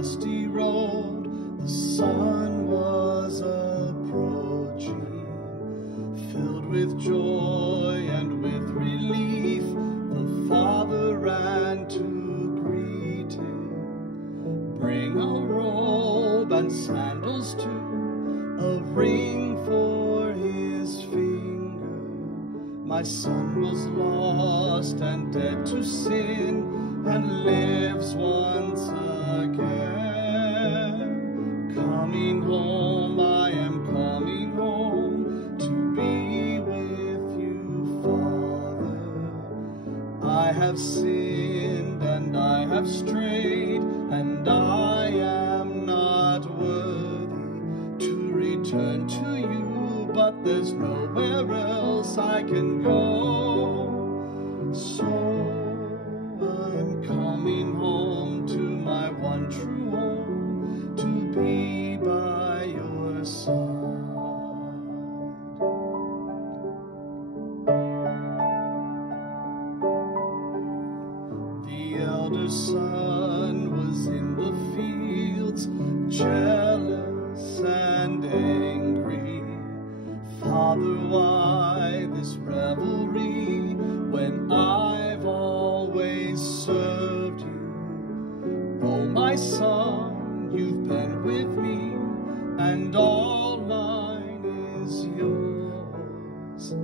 dusty road, the sun was approaching. Filled with joy and with relief, the father ran to greet him. Bring a robe and sandals too, a ring for his finger. My son was lost and dead to sin, and lives once again. Coming home, I am coming home to be with you, Father. I have sinned and I have strayed, and I am not worthy to return to you, but there's nowhere else I can go. So I'm coming home to my one true home, to be by your side. The elder son was in the fields, jealous and angry. Father, why this revelry when I've always served you? Oh, my son, you've been with me, and all mine is yours.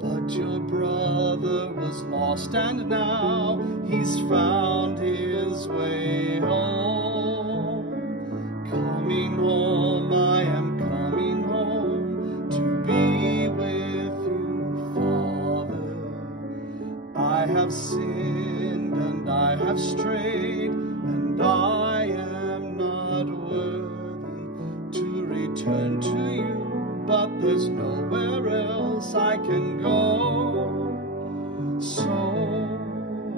But your brother was lost, and now he's found his way home. Coming home, I am coming home to be with you, Father. I have sinned and I have strayed, and I am not worthy to return to you, but there's nowhere else I can go. So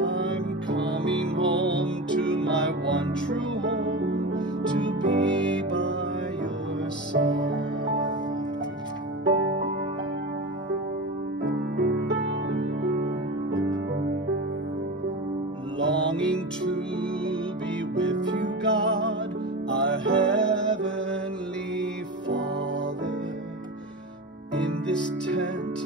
I'm coming home to my one true home, to be by your side. Longing to be with you, God, our heavenly Father. In this tent,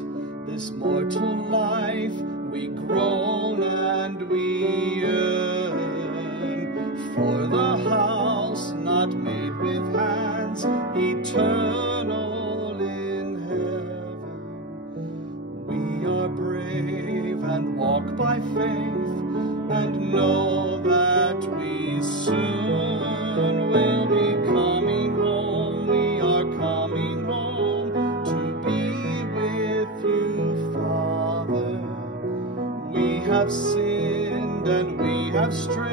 this mortal life, we groan and we yearn for the house not made with hands, eternal in heaven. We are brave and walk by faith, and know that we soon will be coming home. We are coming home to be with you, Father. We have sinned and we have strayed,